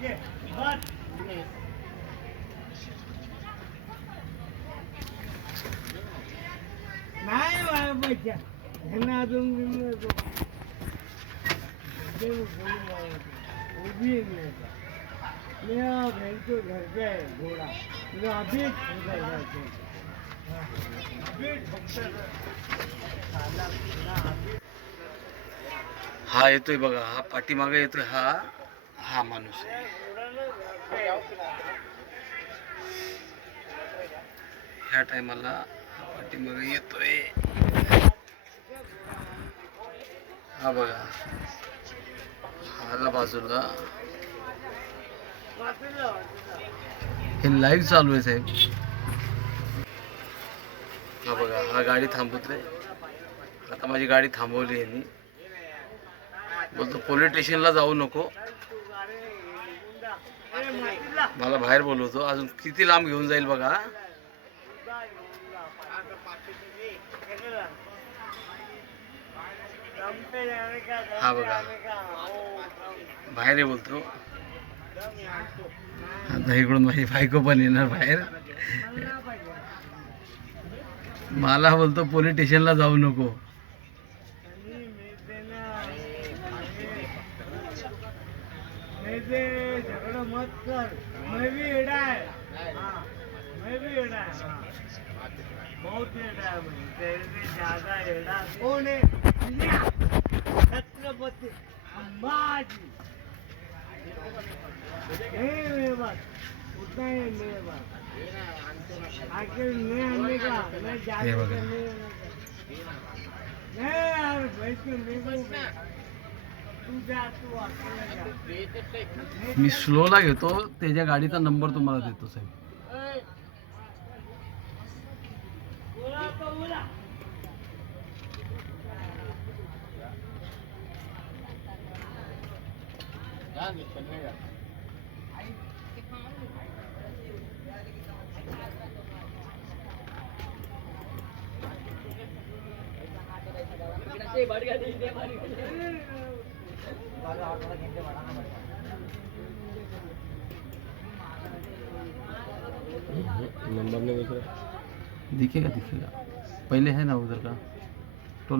नाही बाबा ह्यांना अजून उभी मेरा बहन तो घर पे है घोड़ा मेरा अभी हा येतोय बघा, हा पाठीमागे येतोय, हा हा माणूस आहे. ह्या टायमाला पाठीमागे येतोय, हा बघा, हाला बाजूला. हे लाईव्ह चालू आहे साहेब. हा बघा, हा गाडी थांबवतोय. आता माझी गाडी थांबवली यांनी. बोलतो पोलीस स्टेशनला जाऊ नको, मला बाहेर बोलवतो. अजून किती लांब घेऊन जाईल बघा. हा बघा, बाहेर आहे बोलतो. आता इकडून माझी बायको पण येणार बाहेर. मला बोलतो पोलीस स्टेशनला जाऊ नको. झगड़ा मत कर, मैं भी एड़ा है, मैं भी एड़ा है, बहुत एड़ा है, तेरे से ज्यादा एड़ा कौन है? छत्रपति अंबाजी। नहीं मेरे पास उतना ही है मेरे पास। आखिर मैं आने का मैं जाने का नहीं यार भाई तू मेरे को मी स्लोला घेतो, त्याच्या गाडीचा नंबर तुम्हाला देतो साहेब. नंबर नहीं दिखेगा, दिखेगा पहले है ना उधर का.